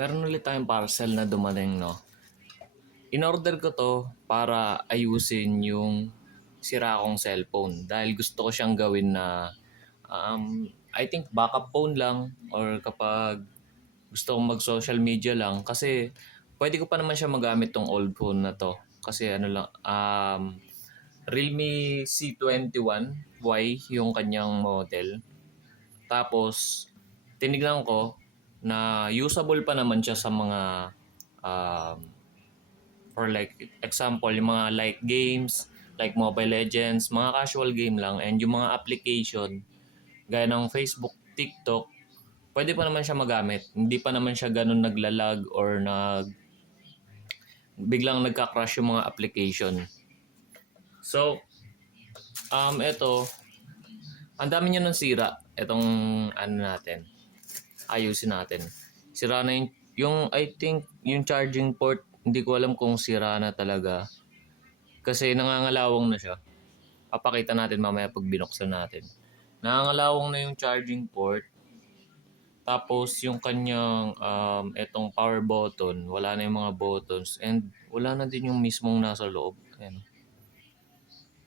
Meron ulit tayong parcel na dumating, no? In-order ko to para ayusin yung sira kong cellphone dahil gusto ko siyang gawin na I think backup phone lang or kapag gusto kong mag-social media lang kasi pwede ko pa naman siya magamit tong old phone na to kasi ano lang Realme C21Y yung kanyang model. Tapos tinignan ko na usable pa naman siya sa mga um, for like example yung mga like games like Mobile Legends, mga casual game lang, and yung mga application gaya ng Facebook, TikTok, pwede pa naman siya magamit. Hindi pa naman siya ganun naglalag or biglang nagka-crash yung mga application. So, ito, ang dami niya ng sira. Itong ano natin, ayusin natin. Sira na I think yung charging port, hindi ko alam kung sira na talaga. Kasi nangangalawang na siya. Papakita natin mamaya pag binuksan natin. Nangangalawang na yung charging port. Tapos yung kanyang etong power button, wala na yung mga buttons. And wala na din yung mismong nasa loob. Ayan.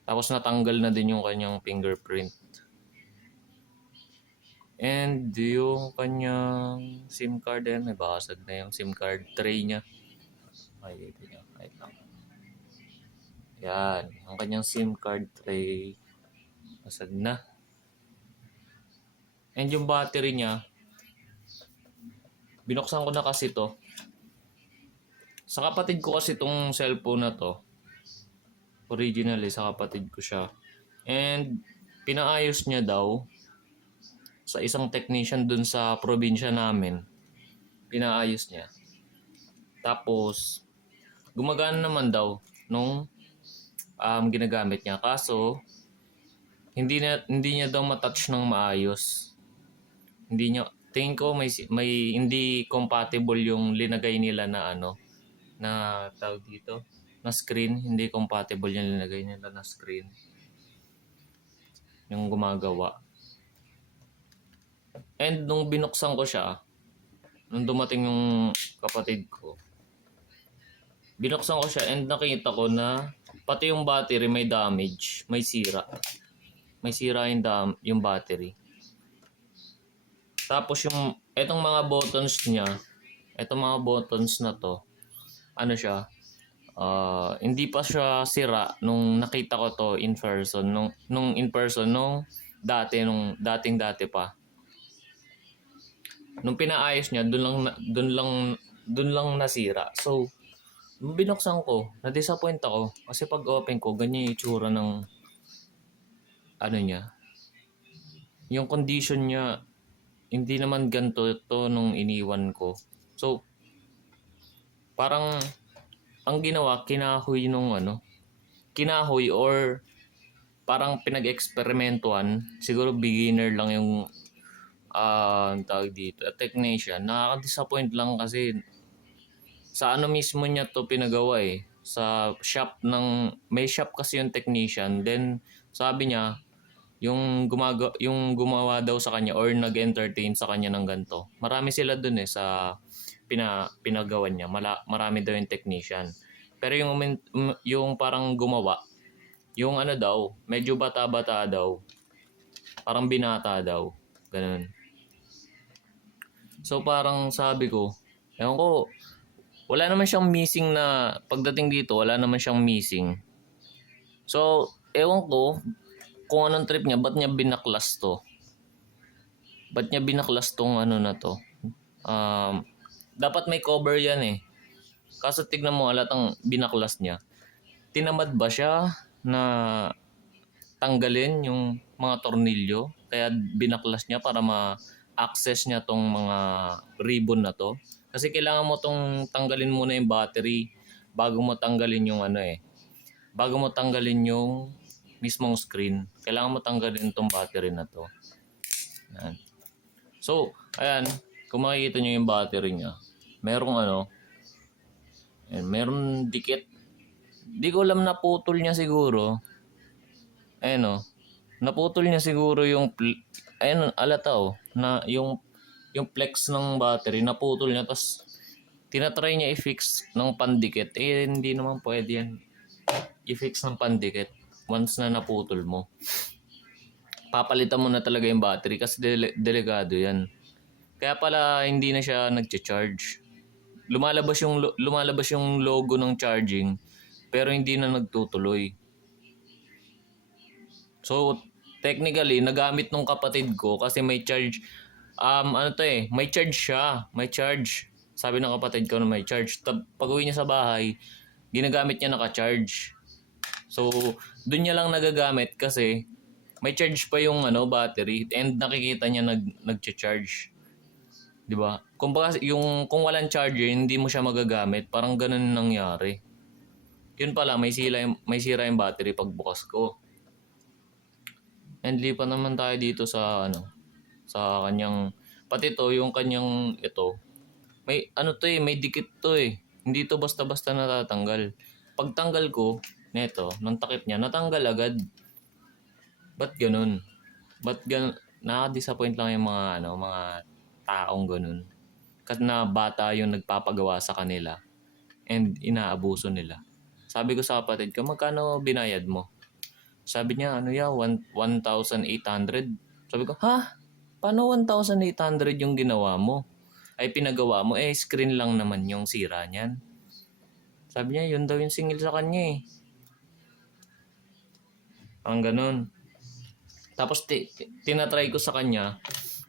Tapos natanggal na din yung kanyang fingerprint. And yung kanyang SIM card din, may basag na yung SIM card tray niya. Ay, ito niya. Ay, lang. Yan, ang kanyang SIM card tray basag na. And yung battery niya, binuksan ko na kasi to. Sa kapatid ko kasi itong cellphone na to. Originally sa kapatid ko siya. And pinaayos niya daw sa isang technician dun sa probinsya namin. Pinaayos niya. Tapos gumagana naman daw nung ginagamit niya. Kaso hindi niya daw matouch ng maayos. Hindi niya, tingin ko may hindi compatible yung linagay nila na na tawag dito, na screen. Hindi compatible yung linagay nila na screen yung gumagawa. And nung binuksan ko siya, nung dumating yung kapatid ko, binuksan ko siya and nakita ko na pati yung battery may damage, may sira. May sira yung battery. Tapos yung etong mga buttons niya, etong mga buttons na to, ano siya, hindi pa siya sira nung nakita ko to in person, nung in person nung dating pa. Nung pinaayos niya, doon lang nasira. So, nung binuksan ko, na-disappoint ako kasi pag open ko, ganyan yung itsura ng ano niya. Yung condition niya, hindi naman ganito to nung iniwan ko. So, parang ang ginawa, kinahoy or parang pinag-eksperimentuhan. Siguro beginner lang yung tawag dito, technician. Nakaka-disappoint lang kasi sa ano mismo niya to pinagawa eh. Sa shop may shop kasi yung technician. Then sabi niya, yung gumawa daw sa kanya or nag-entertain sa kanya ng ganito. Marami sila dun eh sa pinagawan niya. Marami daw yung technician. Pero yung parang gumawa, yung ano daw, medyo bata-bata daw. Parang binata daw. Ganun. So parang sabi ko, ewan ko, wala naman siyang missing na, pagdating dito, wala naman siyang missing. So, ewan ko, kung anong trip niya, ba't niya binaklas to? Ba't niya binaklas tong ano na to? Dapat may cover yan eh. Kaso tignan mo, alatang binaklas niya. Tinamad ba siya na tanggalin yung mga tornilyo? Kaya binaklas niya para ma-access niya tong mga ribbon na to. Kasi kailangan mo tong tanggalin muna yung battery bago mo tanggalin yung bago mo tanggalin yung mismong screen. Kailangan mo tanggalin tong battery na to. Yan. So, ayan, kung makikita nyo yung battery niya, merong meron dikit. Di ko alam, naputol niya siguro. Ayan naputol niya siguro yung alata na yung flex ng battery naputol niya, tas tinatry niya i-fix ng pandikit. Eh, hindi naman pwede yan. I-fix ng pandikit once na naputol mo. Papalitan mo na talaga yung battery kasi delikado yan. Kaya pala hindi na siya nagcha-charge. Lumalabas yung logo ng charging pero hindi na nagtutuloy. So, technically, nagamit nung kapatid ko kasi may charge. May charge siya. May charge. Sabi ng kapatid ko na may charge. Pag uwi niya sa bahay, ginagamit niya naka-charge. So, dun niya lang nagagamit kasi may charge pa yung battery and nakikita niya nagcha-charge. 'Di ba? Kung walang charger, hindi mo siya magagamit. Parang ganun nangyari. Yun pala, may sira yung battery pagbukas ko. And lipat naman tayo dito sa sa kanyang pati to, yung kanyang ito. May may dikit to eh. Hindi to basta-basta natatanggal. Pagtanggal ko neto, ng takip niya, natanggal agad. Ba't ganun? Nakaka-disappoint lang yung mga taong ganun. Kasi na bata yung nagpapagawa sa kanila and inaabuso nila. Sabi ko sa kapatid ko, magkano binayad mo? Sabi niya, 1,800. Sabi ko, ha? Paano 1,800 yung ginawa mo? Ay pinagawa mo, screen lang naman yung sira niyan. Sabi niya, yun daw yung singil sa kanya eh. Ang ganun. Tapos tinatry ko sa kanya,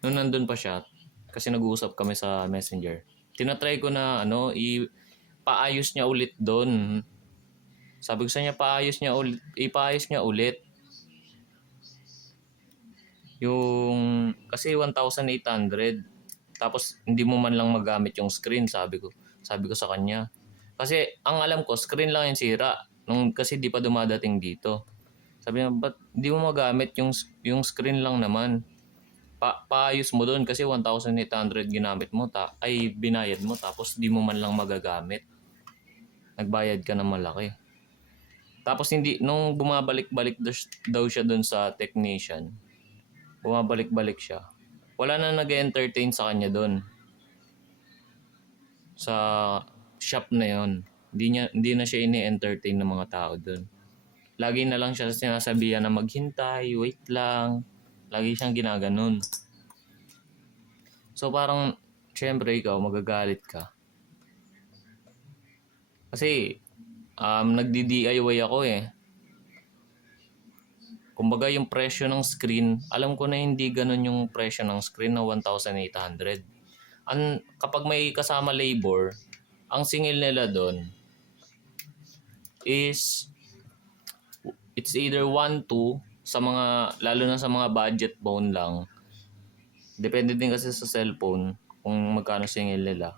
nung nandun pa siya, kasi nag-uusap kami sa Messenger. Tinatry ko na ipaayos niya ulit doon. Sabi ko sa niya, ipaayos niya ulit. Yung kasi 1,800. Tapos hindi mo man lang magamit yung screen, sabi ko sa kanya. Kasi ang alam ko, screen lang yung sira kasi di pa dumadating dito. Sabi niya, ba't di mo magamit yung screen lang naman? Paayos mo doon kasi 1,800 ginamit mo binayad mo tapos di mo man lang magagamit. Nagbayad ka ng malaki. Tapos nung bumabalik-balik daw siya doon sa technician. Bumabalik-balik siya. Wala na nag-entertain sa kanya doon. Sa shop na 'yon. Hindi na siya ini-entertain ng mga tao doon. Lagi na lang siya sinasabihan na maghintay, wait lang. Lagi siyang ginaganon. So parang, syempre ikaw, magagalit ka. Kasi, nagdi-DIY ako eh. Kumbaga yung presyo ng screen, alam ko na hindi ganun yung presyo ng screen na 1,800. Kapag may kasama labor, ang singil nila doon is it's either 1, 2 sa mga, lalo na sa mga budget phone lang. Depende din kasi sa cellphone kung magkano singil nila.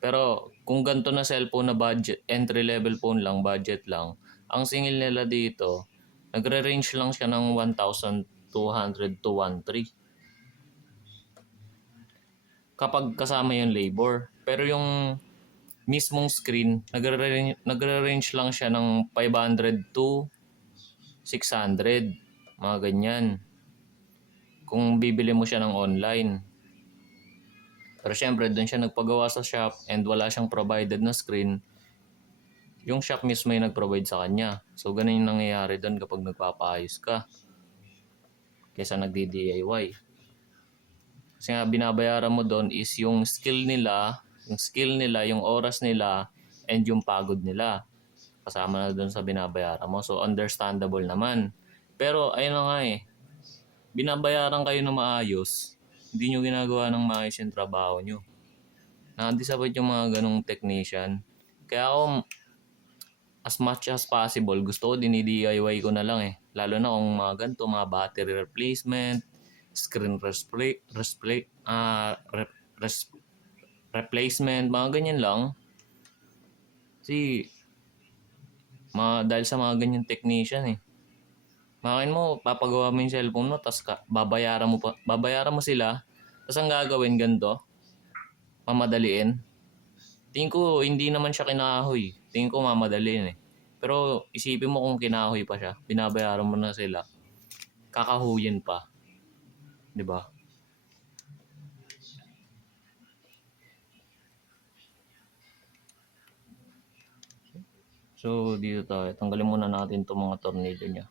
Pero kung ganito na cellphone na budget, entry level phone lang, budget lang, ang singil nila dito, nagre-range lang siya ng 1,200 to 1,300. Kapag kasama yung labor. Pero yung mismong screen, nagre-range lang siya ng 500 to 600. Mga ganyan. Kung bibili mo siya ng online. Pero syempre, doon siya nagpagawa sa shop and wala siyang provided na screen. Yung shop mismo yung nag-provide sa kanya. So, ganun yung nangyayari doon kapag nagpapaayos ka. Kaysa nagdi-DIY. Kasi nga, binabayaran mo doon is yung skill nila, yung oras nila, and yung pagod nila. Kasama na doon sa binabayaran mo. So, understandable naman. Pero, ayun na nga eh. Binabayaran kayo na maayos. Hindi nyo ginagawa ng maayos yung trabaho nyo. Nakadisappoint yung mga ganong technician. Kaya ako, as much as possible, gusto ko dini-DIY ko na lang eh. Lalo na kung mga ganito, mga battery replacement, screen replacement, mga ganyan lang. Kasi, dahil sa mga ganyan technician eh. Makain mo, papagawa mo yung cellphone mo, tapos babayaran mo sila, tapos ang gagawin ganito, mamadaliin. Tingin ko, hindi naman siya kinahoy. Tingin ko mamadaliin eh. Pero isipin mo kung kinahoy pa siya, binabayaran mo na sila, kakahuyin pa. 'Di ba? So, dito tayo. Tanggalin muna natin itong mga tornilyo niya.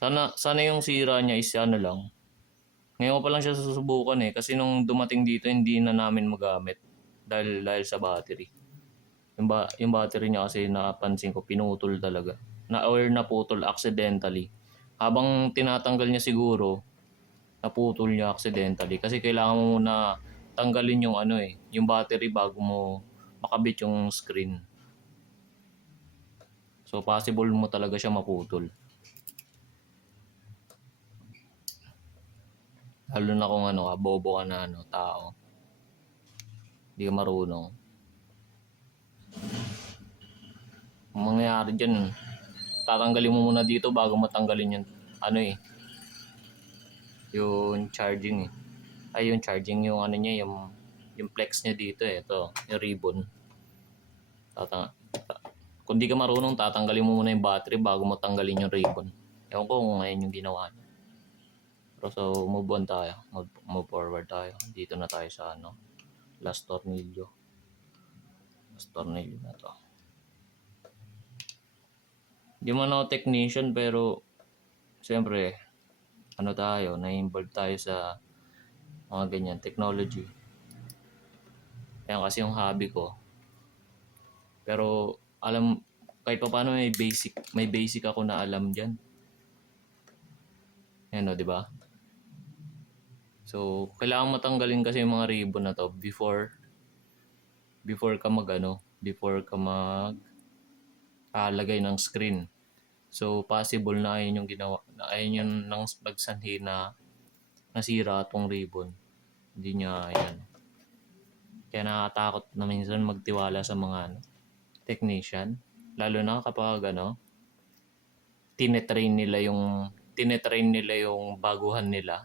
Sana yung sira niya is ano lang. Ngayon ko pa lang siya susubukan eh. Kasi nung dumating dito, hindi na namin magamit. Dahil sa battery. Yung battery niya kasi napansin ko, pinutol talaga. Na-aware na putol accidentally. Habang tinatanggal niya siguro, naputol niya accidentally. Kasi kailangan mo muna tanggalin yung ano eh, yung battery bago mo makabit yung screen. So possible mo talaga siya maputol. Lalo na kung ano ka, bobo ka na ano, tao. Hindi ka marunong. Ang mangyayari dyan, tatanggalin mo muna dito bago matanggalin yung ano eh, yung charging eh. Ay yung charging, yung ano niya, yung flex niya dito eh, ito, yung ribbon. Kung di ka marunong, tatanggalin mo muna yung battery bago mo tanggalin yung ribbon. Ewan ko kung ngayon yung ginawa niya. Pero so, move on tayo. Move forward tayo. Dito na tayo sa ano, last tornilyo. Last tornilyo na to. Di man ako technician pero siyempre, ano tayo, na-involve tayo sa mga ganyan, technology. Yan kasi yung hobby ko. Pero alam, kahit pa paano may basic ako na alam dyan. Yan o, di ba? So, kailangan matanggalin kasi yung mga ribbon na to before ka before ka lagay ng screen. So, possible na ayun yung ginawa, na ayun yung nang nagsanhi na nasira tong ribbon. Hindi niya, ayan. Kaya nakakatakot na minsan magtiwala sa mga technician. Lalo na kapag tinetrain nila yung baguhan nila.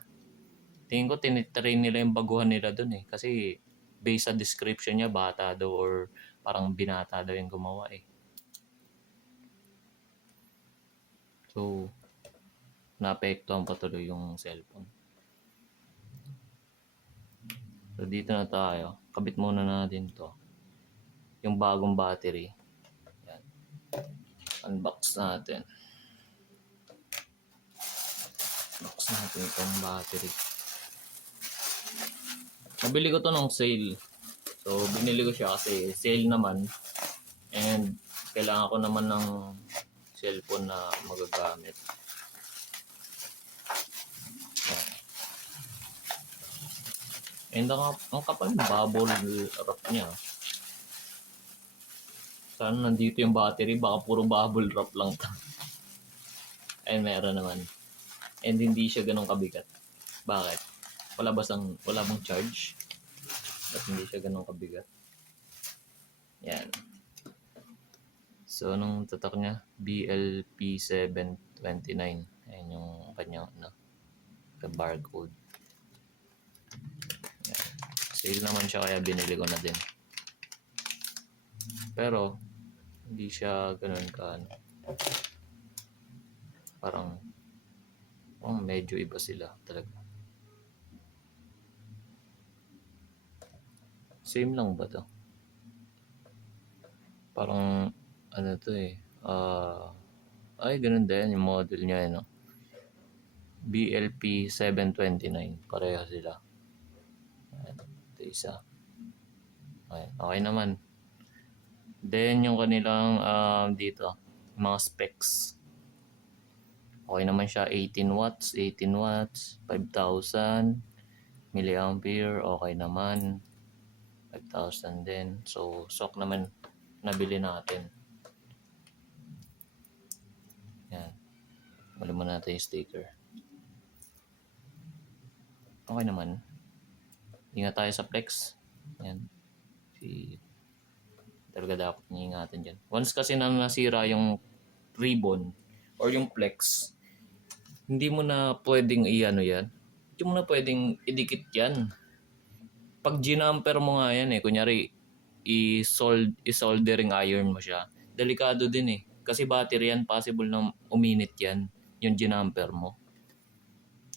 Tingin ko tinetrain nila yung baguhan nila dun eh. Kasi based sa description niya, bata daw or parang binata daw yung gumawa eh. So, naapektuhan pa tuloy yung cellphone. So, dito na tayo. Kabit muna natin to. Yung bagong battery. Yan. Unbox natin. Unbox natin itong battery. Nabili ko to ng sale. So, binili ko siya kasi sale naman. And, kailangan ko naman ng cellphone na magagamit. And ang kapal ng bubble wrap niya. Sana nandito yung battery, baka puro bubble wrap lang ta. Ay meron naman. And hindi siya ganun kabigat. Bakit? Wala bang charge? At hindi siya ganun kabigat. Yan. So anong tatak niya? BLP729. Ayan yung kanyang barcode. Sale naman siya kaya binili ko na din. Pero hindi siya ganoon ka parang medyo iba sila talaga. Same lang ba to? Parang ano to eh. Ay ganun din yung model niya BLP729. Pareho sila. Ito isa. Okay naman. Then yung kanilang dito, mga specs. Okay naman siya, 18 watts, 5,000 milliampere, okay naman. 5,000 din. So, stock naman nabili natin. Yan. Wala mo natin yung sticker. Okay naman. Ingat tayo sa flex. Yan. Talaga dapat ingatan dyan. Once kasi na nasira yung ribbon or yung flex, hindi mo na pwedeng yan. Hindi mo na pwedeng idikit yan. Pag ginamper mo nga yan kunyari i-soldering iron mo siya, delikado din Kasi battery yan, possible na uminit yan, yung ginamper mo.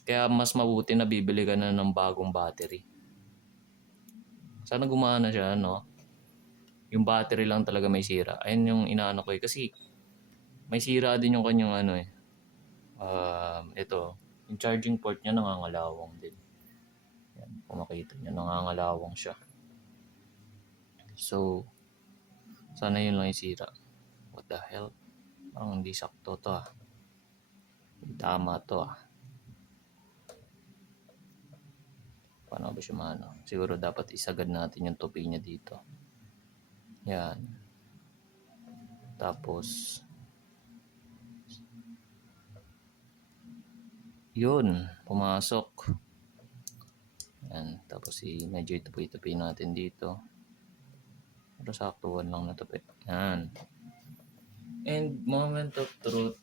Kaya mas mabuti na bibili ka na ng bagong battery. Sana gumana siya, Yung battery lang talaga may sira. Ayun yung inaano ko eh. Kasi may sira din yung kanyang ano eh. Ito. Yung charging port niya nangangalawang din. Yan, kung makita niyo, nangangalawang siya. So, sana yun lang yung sira. What the hell? Parang hindi sakto to ah. Hindi tama to ah. Paano ba siya maano? Siguro dapat isagad natin yung tupi niya dito. Yan. Tapos, yun. Pumasok. Yan. Tapos medyo itupi-tupi natin dito. Pero saktuhan lang na tupi. Yan. And moment of truth.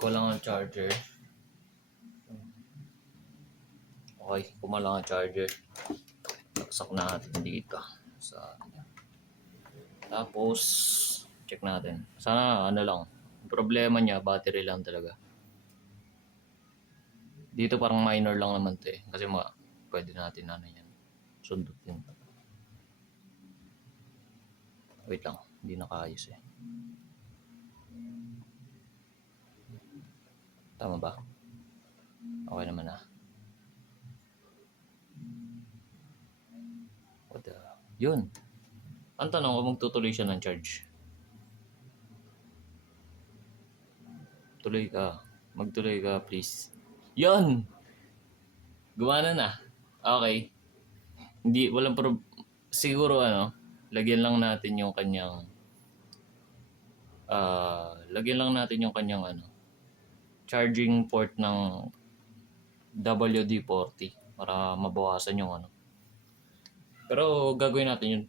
Kulang ang charger. Okay, kumalang ang charger. Taksak natin dito. Tapos, check natin. Sana ano lang. Problema niya, battery lang talaga. Dito parang minor lang naman to eh. Kasi pwede natin ano yan. Sundutin. Wait lang. Hindi nakaayos eh. Tama ba? Okay naman ah. Yun. Ang tanong kung magtutuloy siya ng charge. Tuloy ka. Magtuloy ka please. Yun! Gumana na. Okay. Hindi, walang siguro ano, lagyan lang natin yung kanyang ano, charging port ng WD-40 para mabawasan yung ano. Pero gagawin natin yun